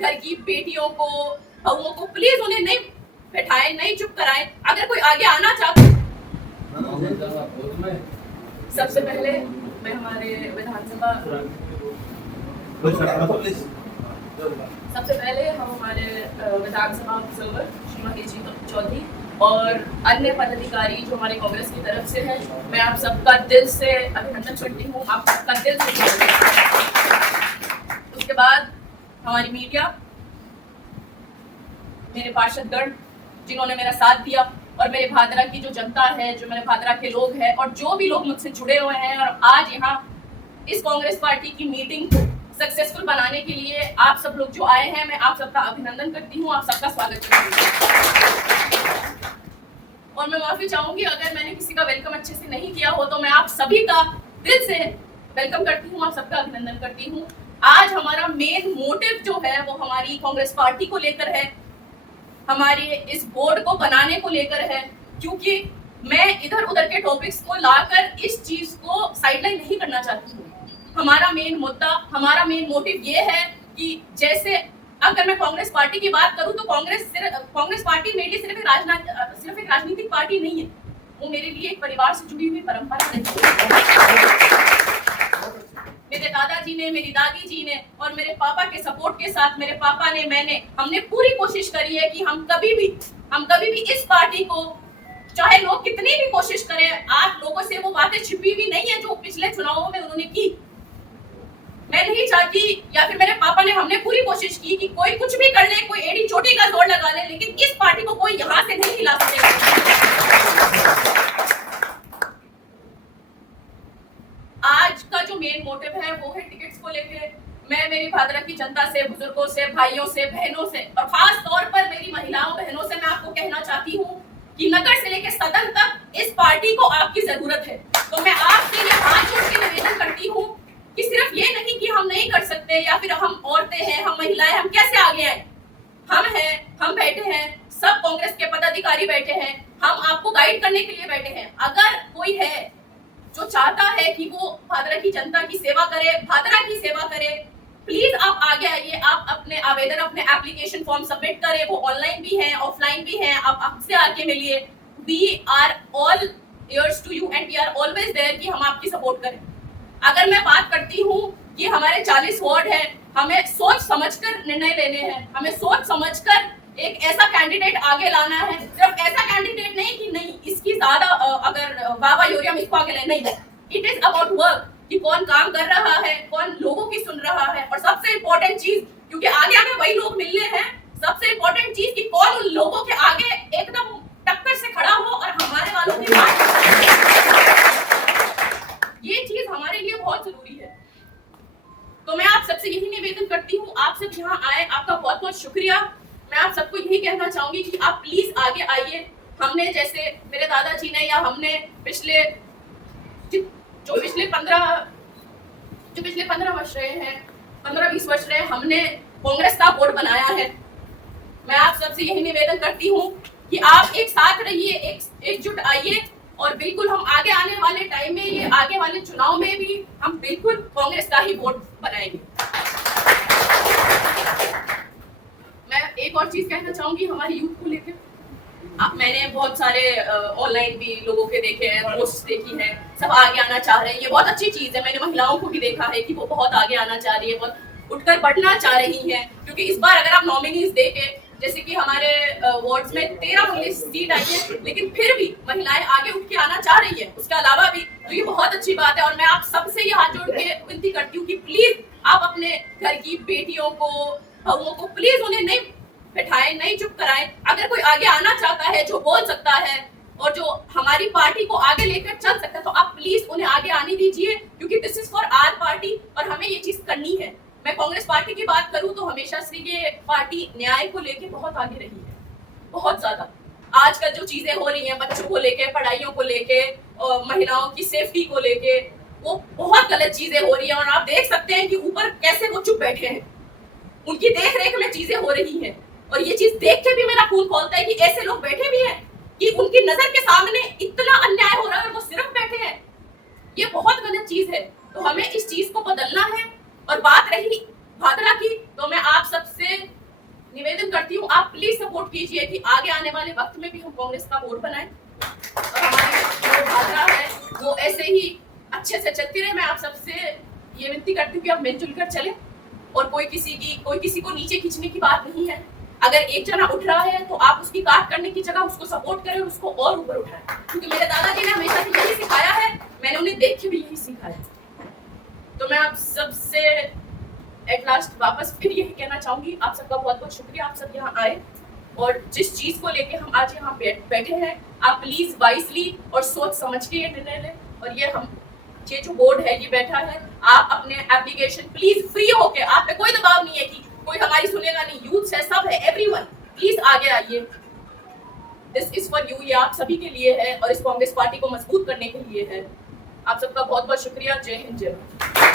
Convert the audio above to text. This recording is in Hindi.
घर की बेटियों को, बहुओं को प्लीज उन्हें नहीं बैठाएं, नहीं चुप कराएं। अगर कोई आगे आना चाहता, सबसे पहले मैं हमारे विधानसभा ऑब्जर्वर श्रीमती जी चौधरी और अन्य पदाधिकारी जो हमारे कांग्रेस की तरफ से हैं, मैं आप सबका दिल से अभिनंदन करती हूँ, आप सबका दिल से। उसके बाद हमारी मीडिया, मेरे पार्षदगण जिन्होंने मेरा साथ दिया, और मेरे भादरा की जो जनता है, जो मेरे भादरा के लोग हैं और जो भी लोग मुझसे जुड़े हुए हैं, और आज यहाँ इस कांग्रेस पार्टी की मीटिंग को सक्सेसफुल बनाने के लिए आप सब लोग जो आए हैं, मैं आप सबका अभिनंदन करती हूँ, आप सबका स्वागत करती हूँ। और मैं माफी चाहूंगी अगर मैंने किसी का वेलकम अच्छे से नहीं किया हो, तो मैं आप सभी का दिल से वेलकम करती हूँ, आप सबका अभिनंदन करती हूँ। आज हमारा मेन मोटिव जो है वो हमारी कांग्रेस पार्टी को लेकर है, हमारे इस बोर्ड को बनाने को लेकर है, क्योंकि मैं इधर उधर के टॉपिक्स को लाकर इस चीज को साइडलाइन नहीं करना चाहती हूँ। हमारा मेन मुद्दा, हमारा मेन मोटिव ये है कि जैसे अगर मैं कांग्रेस पार्टी की बात करूं तो कांग्रेस पार्टी मेरे लिए सिर्फ एक राजनीतिक पार्टी नहीं है, वो मेरे लिए एक परिवार से जुड़ी हुई परंपरा है। मेरे दादाजी ने, मेरी दादी जी ने और मेरे पापा के सपोर्ट के साथ, मेरे पापा ने, हमने पूरी कोशिश करी है कि हम कभी भी इस पार्टी को, चाहे लोग कितनी भी कोशिश करें, आप लोगों से वो बातें छिपी हुई नहीं है जो पिछले चुनावों में उन्होंने की। मैं नहीं चाहती, या फिर मेरे पापा ने, हमने पूरी कोशिश की कि कोई कुछ भी कर ले, कोई एड़ी चोटी का जोर लगा ले, लेकिन इस पार्टी को कोई यहाँ से नहीं हिला सकेगा। आज का जो मेन मोटिव है वो है टिकट्स को लेके। मैं मेरी भादरा की जनता से, बुजुर्गों से, भाइयों से, बहनों से और खास तौर पर मेरी महिलाओं बहनों से मैं आपको कहना चाहती हूँ कि नगर से लेकर सदन तक इस पार्टी को आपकी जरूरत है। तो मैं आपसे ये हाथ जोड़ के निवेदन करती हूँ कि सिर्फ ये नहीं कि हम नहीं कर सकते, या फिर हम औरतें हैं, हम महिलाएं, हम कैसे आगे आए। हम हैं, हम बैठे हैं, सब कांग्रेस के पदाधिकारी बैठे हैं, हम आपको गाइड करने के लिए बैठे हैं। अगर कोई है जो चाहता है कि वो भादरा की जनता की सेवा करे, भादरा की सेवा करे, प्लीज आप आगे आइए, आप अपने आवेदन, अपने एप्लीकेशन फॉर्म सबमिट करें, वो ऑनलाइन भी है, ऑफलाइन भी है, आप हमसे आके मिलिए। We are all ears to you and we are always there कि हम आपकी सपोर्ट करें। अगर मैं बात करती हूँ कि हमारे 40 वार्ड है, हमें सोच समझकर निर्णय लेने हैं, हमें सोच समझकर एक ऐसा कैंडिडेट आगे लाना है, सिर्फ ऐसा कैंडिडेट नहीं कि नहीं इसकी ज्यादा अगर वाह यूरिया हम इसको आगे ले, नहीं। इट इज अबाउट वर्क, कि कौन काम कर रहा है, कौन लोगों की सुन रहा है, और सबसे इम्पोर्टेंट चीज, क्योंकि आगे हमें वही लोग मिलने हैं, सबसे इम्पोर्टेंट चीज कि कौन उन लोगों के आगे एकदम टक्कर से खड़ा हो और हमारे वालों की बात। ये चीज हमारे लिए बहुत जरूरी है। तो मैं आप सबसे यही निवेदन करती हूँ, आप सब यहाँ आए, आपका बहुत बहुत शुक्रिया। मैं आप सबको यही कहना चाहूंगी कि आप प्लीज आगे आइए। हमने, जैसे मेरे दादाजी ने, या हमने पिछले 15 वर्ष रहे हैं, 15-20 वर्ष रहे, हमने कांग्रेस का बोर्ड बनाया है। मैं आप सबसे यही निवेदन करती हूँ कि आप एक साथ रहिए, एकजुट आइए, और बिल्कुल हम आगे आने वाले टाइम में, ये आगे वाले चुनाव में भी हम बिल्कुल कांग्रेस का ही बोर्ड बनाएंगे। मैं एक और चीज कहना चाहूंगी हमारे यूथ को लेकर। मैंने बहुत सारे ऑनलाइन भी लोगों के देखे हैं, पोस्ट देखी है, सब आगे आना चाह रहे हैं, ये बहुत अच्छी चीज है। मैंने महिलाओं को भी देखा है कि वो बहुत आगे आना चाह रही है, बहुत उठकर बढ़ना चाह रही हैं, क्योंकि इस बार अगर आप नॉमिनीज देखें, जैसे कि हमारे वार्ड्स में 13 सीट आई है, लेकिन फिर भी महिलाएं आगे उठ के आना चाह रही है, उसके अलावा भी, तो ये बहुत अच्छी बात है। और मैं आप सबसे ये हाथ जोड़ के विनती करती हूँ कि प्लीज आप अपने घर की बेटियों को, बहुओं को प्लीज उन्हें नहीं बैठाएं, नहीं चुप कराएं। अगर कोई आगे आना चाहता है, जो बोल सकता है और जो हमारी पार्टी को आगे लेकर चल सकता है, तो आप प्लीज उन्हें आगे आने दीजिए, क्योंकि this is for our party और हमें ये चीज करनी है। मैं कांग्रेस पार्टी की बात करूं तो हमेशा से ये पार्टी न्याय को लेके बहुत आगे रही है, बहुत ज्यादा। आजकल जो चीजें हो रही हैं बच्चों को लेके, पढ़ाइयों को लेके, महिलाओं की सेफ्टी को लेके, वो बहुत गलत चीजें हो रही है। और आप देख सकते हैं कि ऊपर कैसे वो चुप बैठे हैं, उनकी देख रेख में चीजें हो रही हैं। और ये चीज देख के भी मेरा खून खौलता है कि ऐसे लोग बैठे भी हैं कि उनकी नजर के सामने इतना अन्याय हो रहा है और वो सिर्फ बैठे हैं। ये बहुत गलत चीज है, तो हमें इस चीज को बदलना है। और बात रही भादरा की, तो मैं आप सबसे प्लीज सपोर्ट कीजिए कि आगे आने वाले वक्त में भी हम कांग्रेस का वोट बनाएं और हमारी जो भावना है वो ऐसे ही अच्छे से चलती रहे। मैं आप सबसे ये विनती करती हूँ कि आप मिलजुल कर चले और कोई किसी को नीचे खींचने की बात नहीं है। अगर एक जना उठ रहा है तो आप उसकी काट करने की जगह उसको सपोर्ट करें और उसको और ऊपर उठाएं, क्योंकि मेरे दादाजी ने हमेशा से यही सिखाया है, मैंने उन्हें देख के भी यही सीखा है। तो मैं आप सबसे एट लास्ट वापस फिर यही कहना चाहूंगी, आप सबका बहुत बहुत शुक्रिया, आप सब यहाँ आए और जिस चीज को लेके हम आज यहाँ बैठे हैं, आप प्लीज वाइसली और सोच समझ के ये निर्णय लें। और ये जो बोर्ड है ये बैठा है, आप अपने एप्लीकेशन प्लीज फ्री होके, आप पे कोई दबाव नहीं है कि कोई हमारी सुनेगा नहीं, यूथ है, सब है, एवरीवन प्लीज आगे आइए। दिस इज फॉर यू, ये आप सभी के लिए है और इस कांग्रेस पार्टी को मजबूत करने के लिए है। आप सबका बहुत बहुत शुक्रिया। जय हिंद, जय भारत।